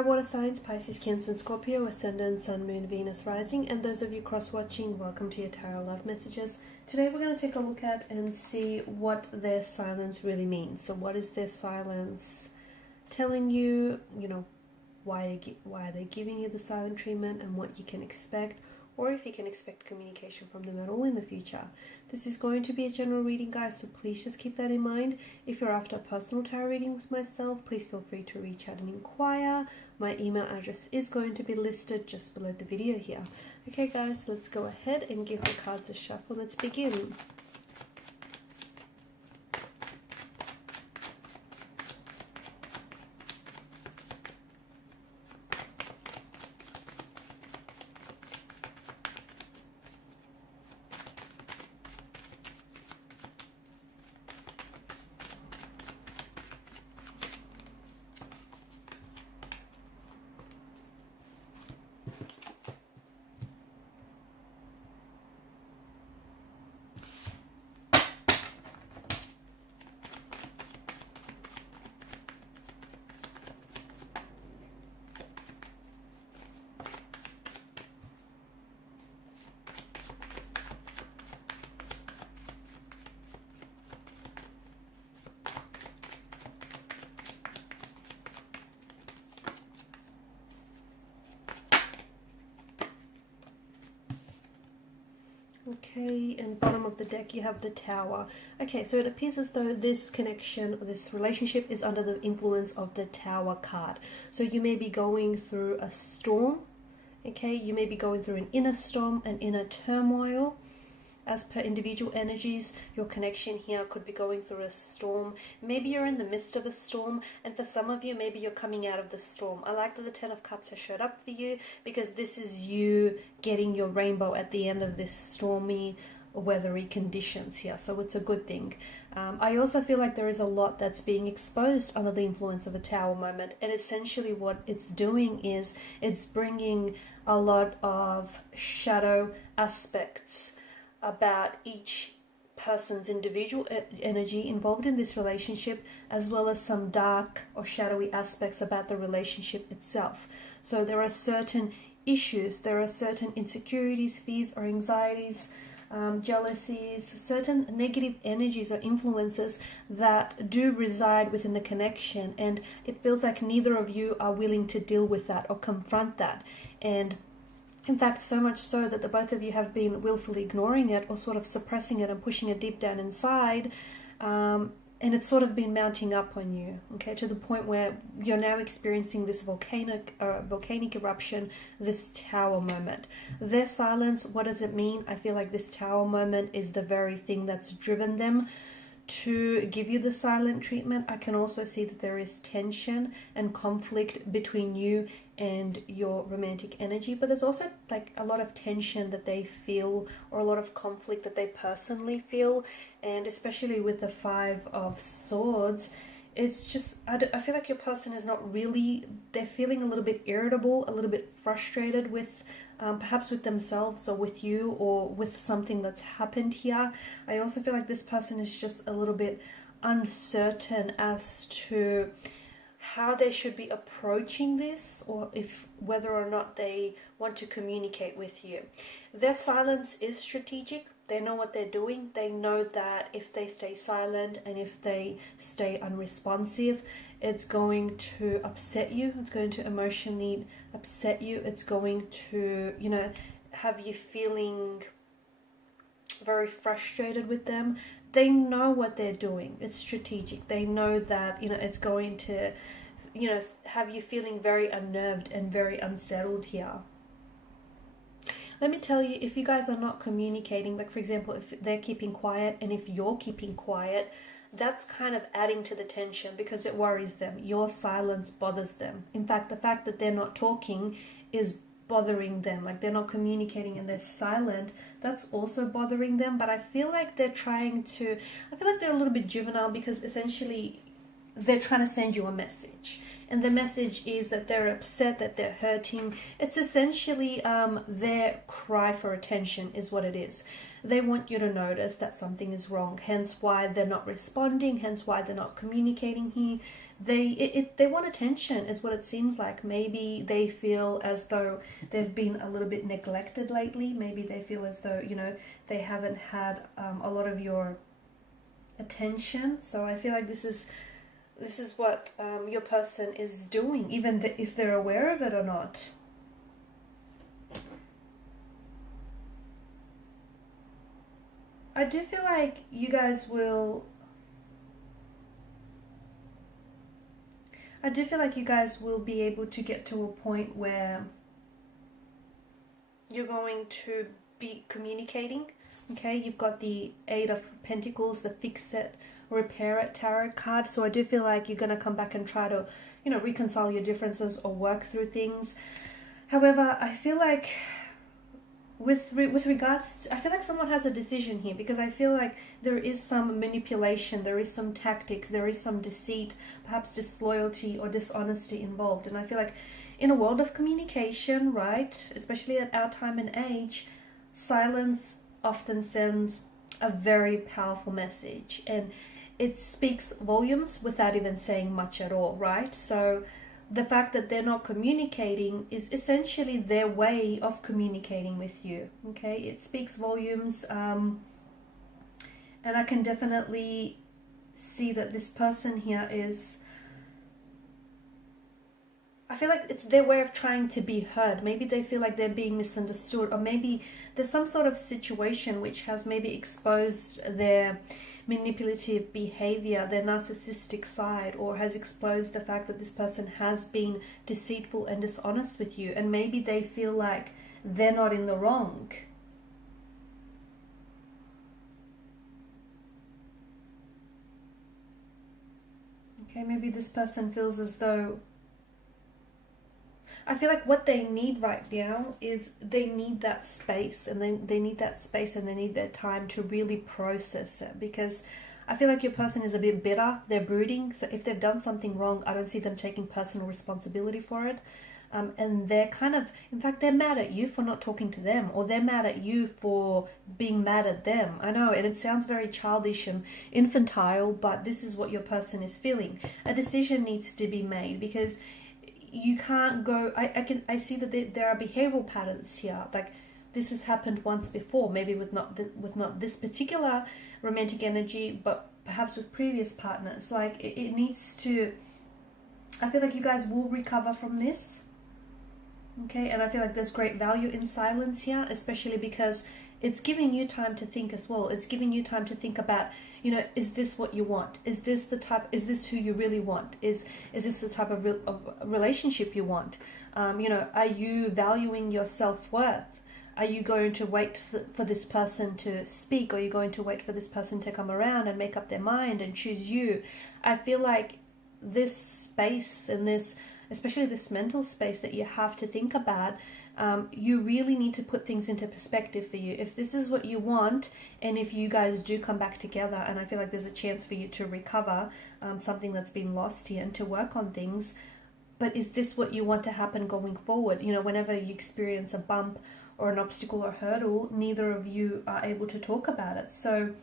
Hi water signs, Pisces, Cancer, and Scorpio, Ascendant, Sun, Moon, Venus, Rising, and those of you cross-watching, welcome to your Tarot Love Messages. Today we're going to take a look at and see what their silence really means. So what is their silence telling you, why are they giving you the silent treatment and what you can expect, or if you can expect communication from them at all in the future. This is going to be a general reading, guys, so please just keep that in mind. If you're after a personal tarot reading with myself, please feel free to reach out and inquire. My email address is going to be listed just below the video here. Okay, guys, let's go ahead and give the cards a shuffle. Let's begin. Okay, and bottom of the deck you have the Tower. Okay, so it appears as though this connection, this relationship is under the influence of the Tower card. So you may be going through a storm, okay? You may be going through an inner storm, an inner turmoil. As per individual energies, your connection here could be going through a storm. Maybe you're in the midst of a storm, and for some of you, maybe you're coming out of the storm. I like that the Ten of Cups has showed up for you, because this is you getting your rainbow at the end of this stormy, weathery conditions here. So it's a good thing. I also feel like there is a lot that's being exposed under the influence of a Tower moment, and essentially what it's doing is it's bringing a lot of shadow aspects about each person's individual energy involved in this relationship, as well as some dark or shadowy aspects about the relationship itself. So there are certain issues, there are certain insecurities, fears or anxieties, jealousies, certain negative energies or influences that do reside within the connection, and it feels like neither of you are willing to deal with that or confront that. And in fact, so much so that the both of you have been willfully ignoring it or sort of suppressing it and pushing it deep down inside. And it's sort of been mounting up on you, okay, to the point where you're now experiencing this volcanic eruption, this Tower moment. Their silence, what does it mean? I feel like this Tower moment is the very thing that's driven them to give you the silent treatment. I can also see that there is tension and conflict between you and your romantic energy, but there's also like a lot of tension that they feel, or a lot of conflict that they personally feel. And especially with the Five of Swords, it's just, I feel like your person is not really, they're feeling a little bit irritable, a little bit frustrated with perhaps with themselves or with you or with something that's happened here. I also feel like this person is just a little bit uncertain as to how they should be approaching this, or if whether or not they want to communicate with you. Their silence is strategic. They know what they're doing. They know that if they stay silent and if they stay unresponsive, it's going to upset you. It's going to emotionally upset you. It's going to, have you feeling very frustrated with them. They know what they're doing. It's strategic. They know that, it's going to, have you feeling very unnerved and very unsettled here. Let me tell you, if you guys are not communicating, like for example, if they're keeping quiet and if you're keeping quiet, that's kind of adding to the tension because it worries them. Your silence bothers them. In fact, the fact that they're not talking is bothering them. Like they're not communicating and they're silent, that's also bothering them. But I feel like they're a little bit juvenile, because essentially they're trying to send you a message. And the message is that they're upset, that they're hurting. It's essentially their cry for attention is what it is. They want you to notice that something is wrong, hence why they're not responding, hence why they're not communicating here. they want attention is what it seems like. Maybe they feel as though they've been a little bit neglected lately. Maybe they feel as though, you know, they haven't had a lot of your attention. So I feel like this is what your person is doing, even if they're aware of it or not. I do feel like you guys will be able to get to a point where you're going to be communicating. Okay, you've got the Eight of Pentacles, the Fix It, Repair It tarot card. So I do feel like you're going to come back and try to, you know, reconcile your differences or work through things. However, I feel like with regards to, I feel like someone has a decision here, because I feel like there is some manipulation, there is some tactics, there is some deceit, perhaps disloyalty or dishonesty involved. And I feel like in a world of communication, right, especially at our time and age, silence often sends a very powerful message, and it speaks volumes without even saying much at all, right? So the fact that they're not communicating is essentially their way of communicating with you. Okay, it speaks volumes, and I can definitely see that this person here is, I feel like it's their way of trying to be heard. Maybe they feel like they're being misunderstood, or maybe there's some sort of situation which has maybe exposed their manipulative behavior, their narcissistic side, or has exposed the fact that this person has been deceitful and dishonest with you, and maybe they feel like they're not in the wrong. Okay, maybe this person feels as though, I feel like what they need right now is they need that space, and they need that space and they need their time to really process it, because I feel like your person is a bit bitter, they're brooding. So if they've done something wrong, I don't see them taking personal responsibility for it. And they're kind of, in fact, they're mad at you for not talking to them, or they're mad at you for being mad at them. I know, and it sounds very childish and infantile, but this is what your person is feeling. A decision needs to be made, because you can't go, I see that there are behavioral patterns here. Like, this has happened once before, maybe with not this particular romantic energy, but perhaps with previous partners. Like, it needs to, I feel like you guys will recover from this. Okay, and I feel like there's great value in silence here, especially because it's giving you time to think as well. It's giving you time to think about, you know, is this what you want? Is this the type, is this who you really want? Is this the type of relationship you want? You know, are you valuing your self-worth? Are you going to wait for this person to speak? Or are you going to wait for this person to come around and make up their mind and choose you? I feel like this space and this, especially this mental space that you have to think about, you really need to put things into perspective for you. If this is what you want, and if you guys do come back together, and I feel like there's a chance for you to recover something that's been lost here and to work on things, but is this what you want to happen going forward? You know, whenever you experience a bump or an obstacle or hurdle, neither of you are able to talk about it. So,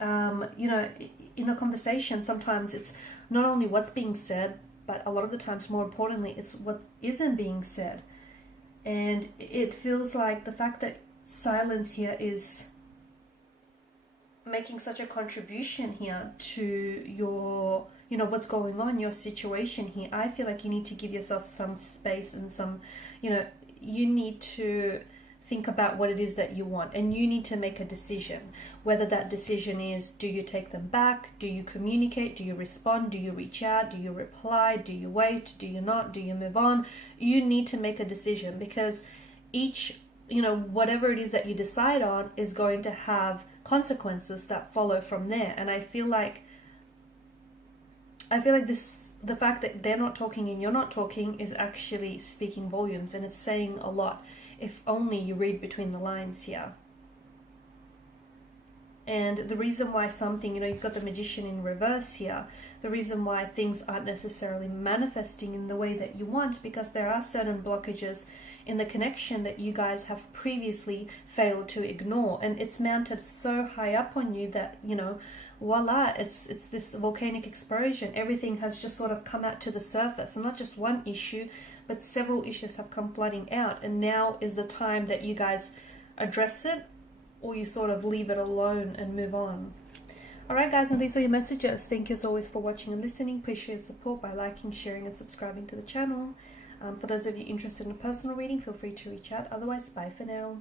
you know, in a conversation, sometimes it's not only what's being said, but a lot of the times, more importantly, it's what isn't being said. And it feels like the fact that silence here is making such a contribution here to your, you know, what's going on, your situation here. I feel like you need to give yourself some space and some, you know, you need to think about what it is that you want, and you need to make a decision. Whether that decision is, do you take them back? Do you communicate? Do you respond? Do you reach out? Do you reply? Do you wait? Do you not? Do you move on? You need to make a decision, because each, you know, whatever it is that you decide on is going to have consequences that follow from there. And I feel like this, the fact that they're not talking and you're not talking, is actually speaking volumes, and it's saying a lot. If only you read between the lines here. And the reason why something, you know, you've got the Magician in reverse here, the reason why things aren't necessarily manifesting in the way that you want, because there are certain blockages in the connection that you guys have previously failed to ignore, and it's mounted so high up on you that, you know, voila, it's this volcanic explosion. Everything has just sort of come out to the surface, and not just one issue, but several issues have come flooding out, and now is the time that you guys address it, or you sort of leave it alone and move on. Alright guys, and these are your messages. Thank you as always for watching and listening. Please show your support by liking, sharing and subscribing to the channel. For those of you interested in a personal reading, feel free to reach out. Otherwise, bye for now.